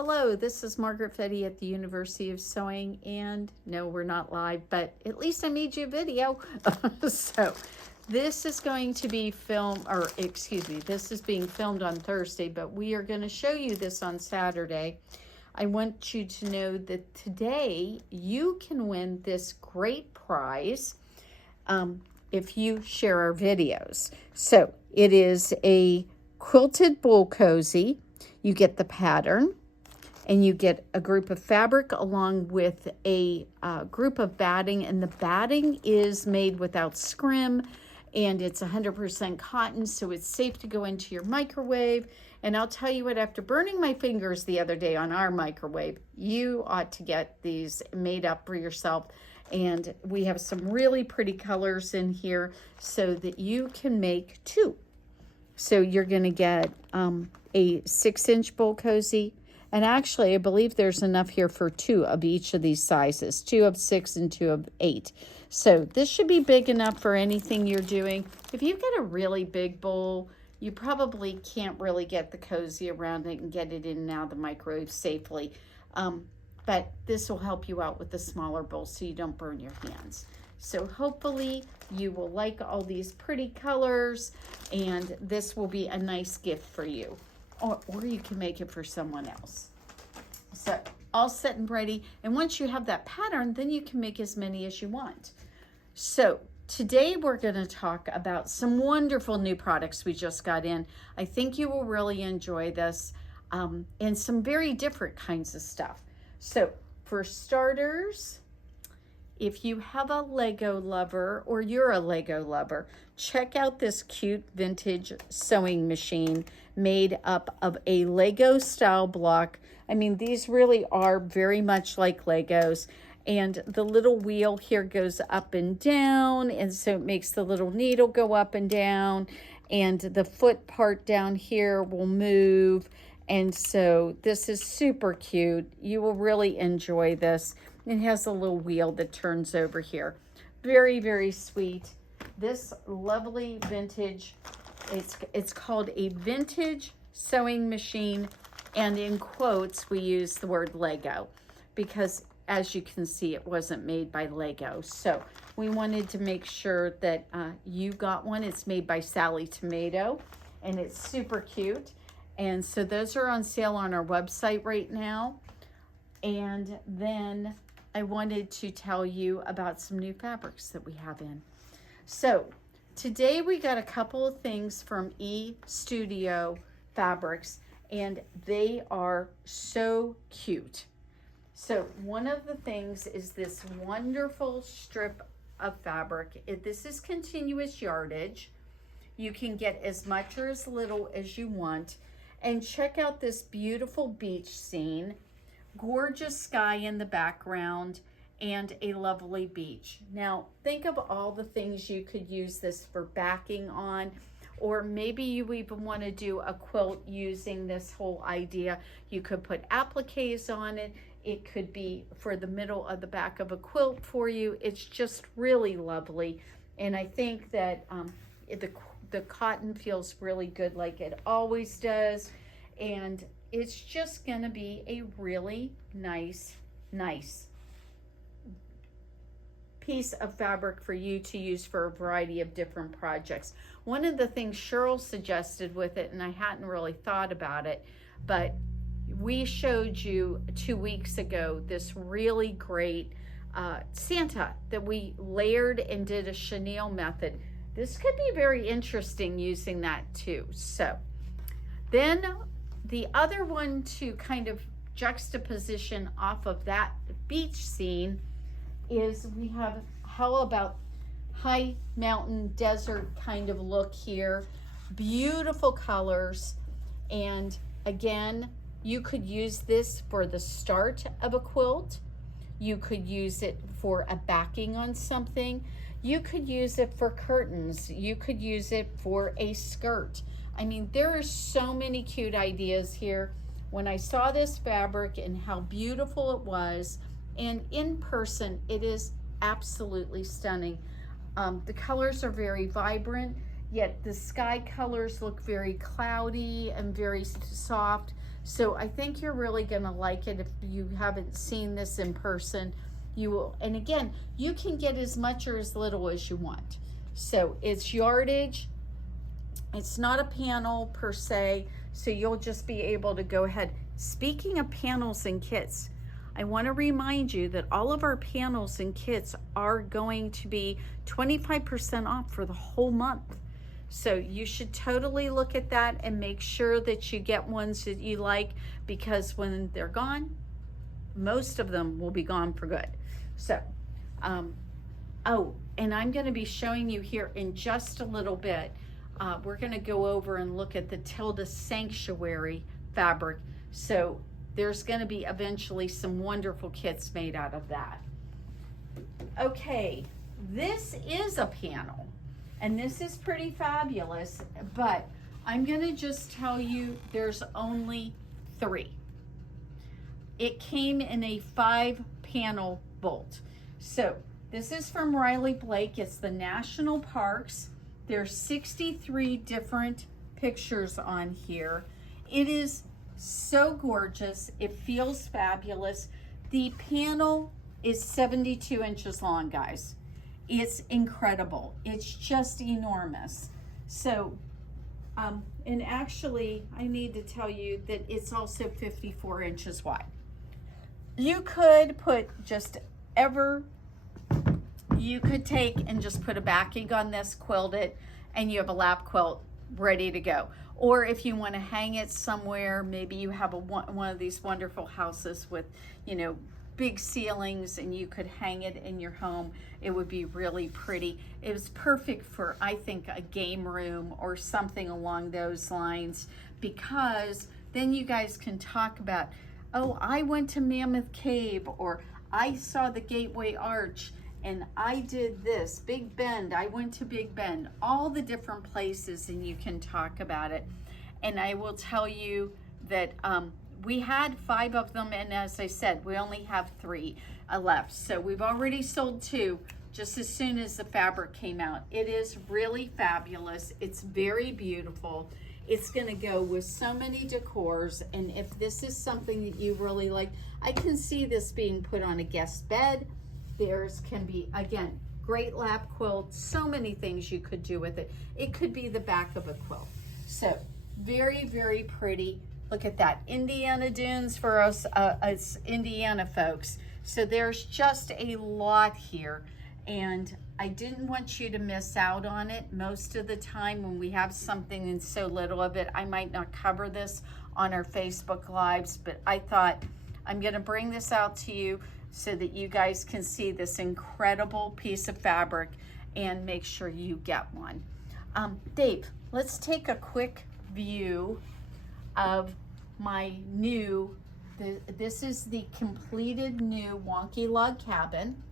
Hello, this is Margaret Fetty at the University of Sewing, and no, we're not live, but at least I made you a video. So this is going to be filmed, or excuse me, this is being filmed on Thursday, but we are going to show you this on Saturday. I want you to know that today you can win this great prize if you share our videos. So it is a quilted bowl cozy. You get the pattern, and you get a group of fabric along with a group of batting, and the batting is made without scrim, and it's 100% cotton, so it's safe to go into your microwave. And I'll tell you what, after burning my fingers the other day on our microwave, you ought to get these made up for yourself. And we have some really pretty colors in here so that you can make two. So you're going to get a 6-inch bowl cozy. And actually, I believe there's enough here for 2 of each of these sizes, 2 of 6 and 2 of 8. So this should be big enough for anything you're doing. If you get a really big bowl, you probably can't really get the cozy around it and get it in and out of the microwave safely. But this will help you out with the smaller bowl so you don't burn your hands. So hopefully you will like all these pretty colors, and this will be a nice gift for you. Or you can make it for someone else. So all set and ready. And once you have that pattern, then you can make as many as you want. So today we're going to talk about some wonderful new products we just got in. I think you will really enjoy this, and some very different kinds of stuff. So for starters, if you have a Lego lover or you're a Lego lover, check out this cute vintage sewing machine made up of a Lego style block. I mean, these really are very much like Legos. And the little wheel here goes up and down, and so it makes the little needle go up and down, and the foot part down here will move. And so this is super cute. You will really enjoy this. It has a little wheel that turns over here. Very, very sweet. This lovely vintage, it's called a vintage sewing machine. And in quotes, we use the word Lego because, as you can see, it wasn't made by Lego. So we wanted to make sure that you got one. It's made by Sally Tomato, and it's super cute. And so those are on sale on our website right now. And then I wanted to tell you about some new fabrics that we have in. So today we got a couple of things from eStudio Fabrics, and they are so cute. So one of the things is this wonderful strip of fabric. This is continuous yardage. You can get as much or as little as you want. And check out this beautiful beach scene, gorgeous sky in the background, and a lovely beach. Now, think of all the things you could use this for backing on, or maybe you even want to do a quilt using this whole idea. You could put appliques on it. It could be for the middle of the back of a quilt for you. It's just really lovely. And I think that the cotton feels really good like it always does. And it's just going to be a really nice piece of fabric for you to use for a variety of different projects. One of the things Cheryl suggested with it, and I hadn't really thought about it, but we showed you 2 weeks ago this really great Santa that we layered and did a chenille method. This could be very interesting using that too. So then the other one to kind of juxtaposition off of that beach scene is we have how about high mountain desert kind of look here. Beautiful colors. And again, you could use this for the start of a quilt. You could use it for a backing on something. You could use it for curtains. You could use it for a skirt. I mean, there are so many cute ideas here. When I saw this fabric and how beautiful it was, and in person, it is absolutely stunning. The colors are very vibrant, yet the sky colors look very cloudy and very soft. So I think you're really gonna like it. If you haven't seen this in person, you will. And again, you can get as much or as little as you want. So it's yardage. It's not a panel per se, so you'll just be able to go ahead. Speaking of panels and kits, I want to remind you that all of our panels and kits are going to be 25% off for the whole month. So you should totally look at that and make sure that you get ones that you like, because when they're gone, most of them will be gone for good. So, oh, and I'm going to be showing you here in just a little bit. We're going to go over and look at the Tilda Sanctuary fabric. So there's going to be eventually some wonderful kits made out of that. Okay, this is a panel, and this is pretty fabulous, but I'm going to just tell you there's only 3. It came in a 5-panel bolt. So this is from Riley Blake. It's the National Parks. There's 63 different pictures on here. It is so gorgeous. It feels fabulous. The panel is 72 inches long, guys. It's incredible. It's just enormous. So, and actually, I need to tell you that it's also 54 inches wide. You could put you could take and just put a backing on this, quilt it, and you have a lap quilt ready to go. Or if you want to hang it somewhere, maybe you have one of these wonderful houses with, you know, big ceilings, and you could hang it in your home. It would be really pretty. It was perfect for, I think, a game room or something along those lines, because then you guys can talk about, oh, I went to Mammoth Cave, or I saw the Gateway Arch, and I did this, Big Bend, I went to Big Bend, all the different places, and you can talk about it. And I will tell you that we had 5 of them, and as I said, we only have 3 left. So we've already sold 2 just as soon as the fabric came out. It is really fabulous. It's very beautiful. It's gonna go with so many decors, and if this is something that you really like, I can see this being put on a guest bed. Theirs can be, again, great lap quilt, so many things you could do with it. It could be the back of a quilt. So very, very pretty. Look at that, Indiana Dunes for us Indiana folks. So there's just a lot here, and I didn't want you to miss out on it. Most of the time when we have something and so little of it, I might not cover this on our Facebook Lives, but I thought I'm gonna bring this out to you so that you guys can see this incredible piece of fabric and make sure you get one. Dave, let's take a quick view of my new, this is the completed new Wonky Log Cabin.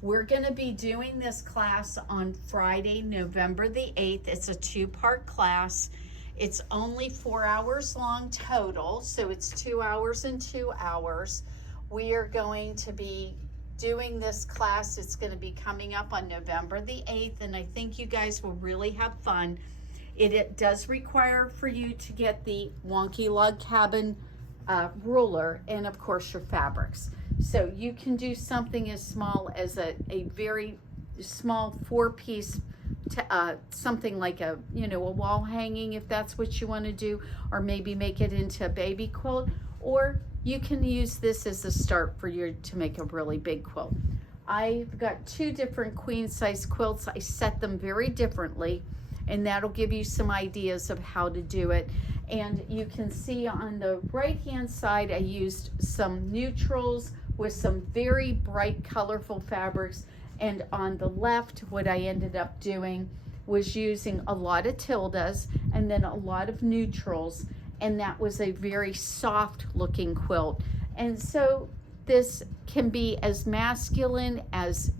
We're gonna be doing this class on Friday, November the 8th. It's a 2-part class. It's only 4 hours long total, so it's 2 hours and 2 hours. We are going to be doing this class. It's going to be coming up on November the 8th, and I think you guys will really have fun. It does require for you to get the Wonky Log Cabin ruler, and of course your fabrics. So you can do something as small as a very small 4-piece, something like a, you know, a wall hanging, if that's what you want to do, or maybe make it into a baby quilt, or you can use this as a start for you to make a really big quilt. I've got 2 different queen size quilts. I set them very differently, and that'll give you some ideas of how to do it. And you can see on the right hand side, I used some neutrals with some very bright, colorful fabrics. And on the left, what I ended up doing was using a lot of Tildas and then a lot of neutrals, and that was a very soft looking quilt. And so this can be as masculine, as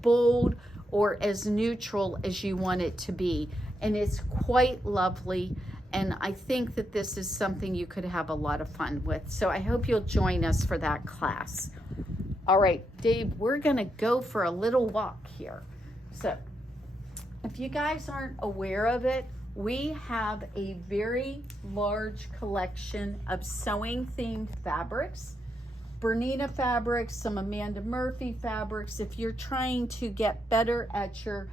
bold, or as neutral as you want it to be. And it's quite lovely. And I think that this is something you could have a lot of fun with. So I hope you'll join us for that class. All right, Dave, we're gonna go for a little walk here. So If you guys aren't aware of it, we have a very large collection of sewing themed fabrics. Bernina fabrics, some Amanda Murphy fabrics. If you're trying to get better at your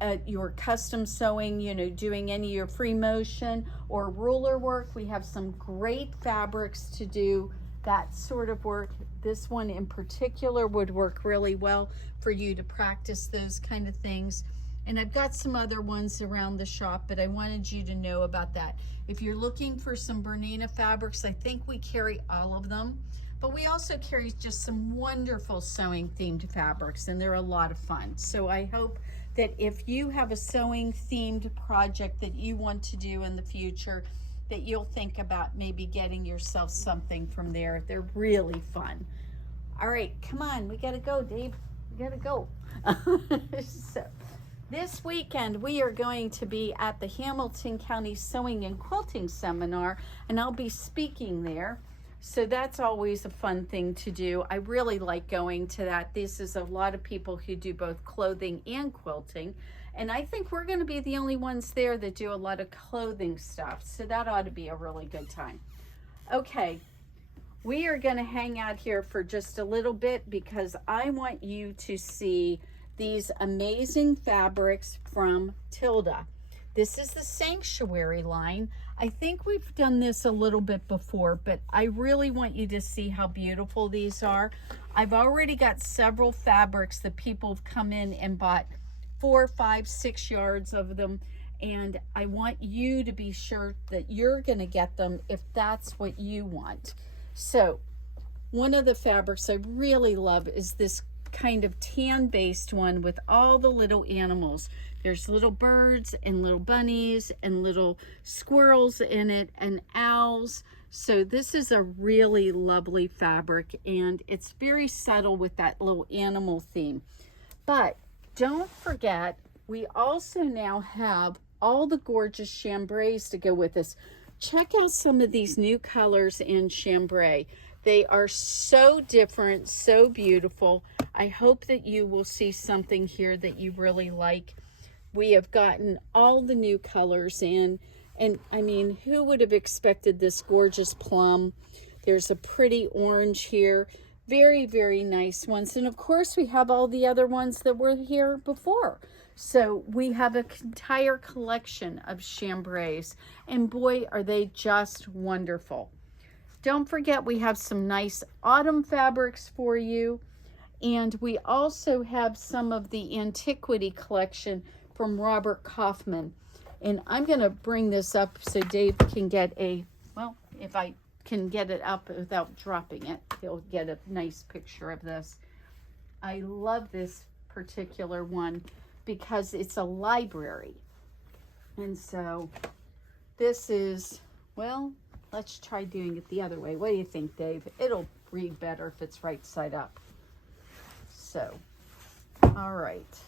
at your custom sewing, you know, doing any of your free motion or ruler work, we have some great fabrics to do that sort of work. This one in particular would work really well for you to practice those kind of things. And I've got some other ones around the shop, but I wanted you to know about that. If you're looking for some Bernina fabrics, I think we carry all of them, but we also carry just some wonderful sewing themed fabrics, and they're a lot of fun. So I hope that if you have a sewing themed project that you want to do in the future, that you'll think about maybe getting yourself something from there. They're really fun. All right, come on, we gotta go, Dave. We gotta go. So, this weekend, we are going to be at the Hamilton County Sewing and Quilting Seminar, and I'll be speaking there. So that's always a fun thing to do. I really like going to that. This is a lot of people who do both clothing and quilting, and I think we're going to be the only ones there that do a lot of clothing stuff. So that ought to be a really good time. Okay, we are going to hang out here for just a little bit because I want you to see these amazing fabrics from Tilda. This is the Sanctuary line. I think we've done this a little bit before, but I really want you to see how beautiful these are. I've already got several fabrics that people have come in and bought 4, 5, 6 yards of them, and I want you to be sure that you're going to get them if that's what you want. So one of the fabrics I really love is this kind of tan based one with all the little animals. There's little birds and little bunnies and little squirrels in it and owls. So this is a really lovely fabric, and it's very subtle with that little animal theme. But don't forget, we also now have all the gorgeous chambrays to go with this. Check out some of these new colors in chambray. They are so different, so beautiful. I hope that you will see something here that you really like. We have gotten all the new colors in, and I mean, who would have expected this gorgeous plum? There's a pretty orange here. Very, very nice ones. And of course, we have all the other ones that were here before. So we have an entire collection of chambrays, and boy, are they just wonderful. Don't forget, we have some nice autumn fabrics for you. And we also have some of the antiquity collection from Robert Kaufman. And I'm going to bring this up so Dave can get a, well, if I can get it up without dropping it, he'll get a nice picture of this. I love this particular one because it's a library. And so this is, well, let's try doing it the other way. What do you think, Dave? It'll read better if it's right side up. So, all right.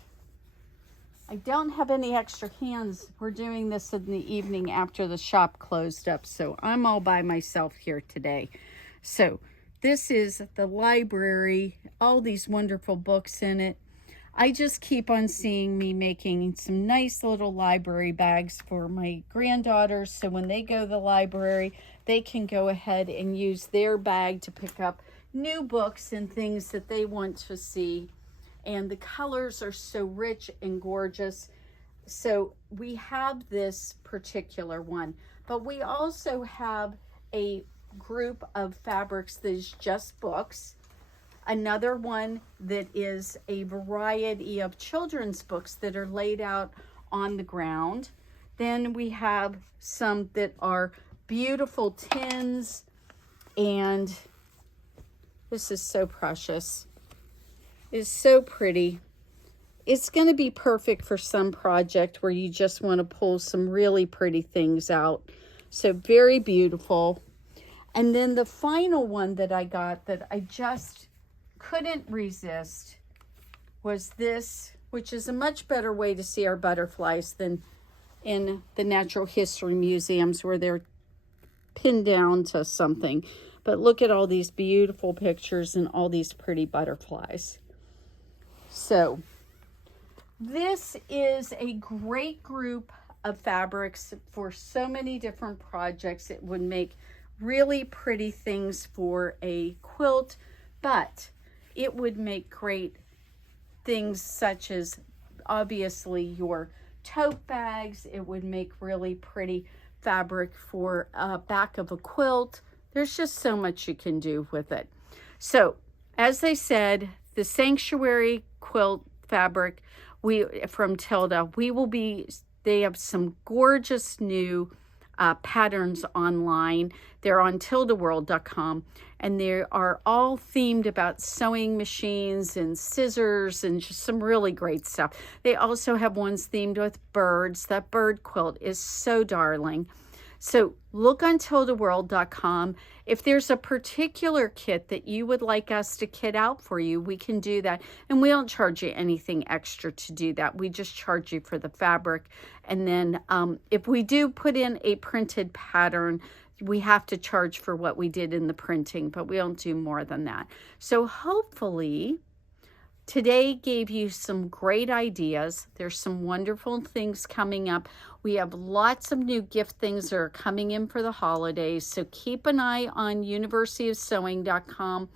I don't have any extra hands. We're doing this in the evening after the shop closed up, so I'm all by myself here today. So, this is the library, all these wonderful books in it. I just keep on seeing me making some nice little library bags for my granddaughters, so when they go to the library, they can go ahead and use their bag to pick up new books and things that they want to see. And the colors are so rich and gorgeous. So we have this particular one, but we also have a group of fabrics that is just books. Another one that is a variety of children's books that are laid out on the ground. Then we have some that are beautiful tins, and this is so precious. It's so pretty. It's going to be perfect for some project where you just want to pull some really pretty things out. So very beautiful. And then the final one that I got that I just couldn't resist was this, which is a much better way to see our butterflies than in the natural history museums where they're pinned down to something. But look at all these beautiful pictures and all these pretty butterflies. So this is a great group of fabrics for so many different projects. It would make really pretty things for a quilt, but it would make great things such as obviously your tote bags. It would make really pretty fabric for a back of a quilt. There's just so much you can do with it. So as they said, the Sanctuary quilt fabric from Tilda, they have some gorgeous new patterns online. They're on tildaworld.com, and they are all themed about sewing machines and scissors and just some really great stuff. They also have ones themed with birds. That bird quilt is so darling. So look on tildaworld.com. If there's a particular kit that you would like us to kit out for you, we can do that. And we don't charge you anything extra to do that. We just charge you for the fabric. And then if we do put in a printed pattern, we have to charge for what we did in the printing, but we don't do more than that. So hopefully today gave you some great ideas. There's some wonderful things coming up. We have lots of new gift things that are coming in for the holidays. So keep an eye on universityofsewing.com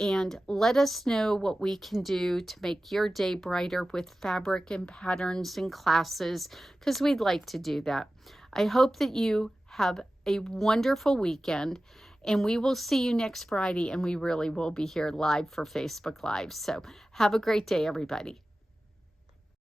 and let us know what we can do to make your day brighter with fabric and patterns and classes, because we'd like to do that. I hope that you have a wonderful weekend, and we will see you next Friday, and we really will be here live for Facebook Live. So have a great day, everybody.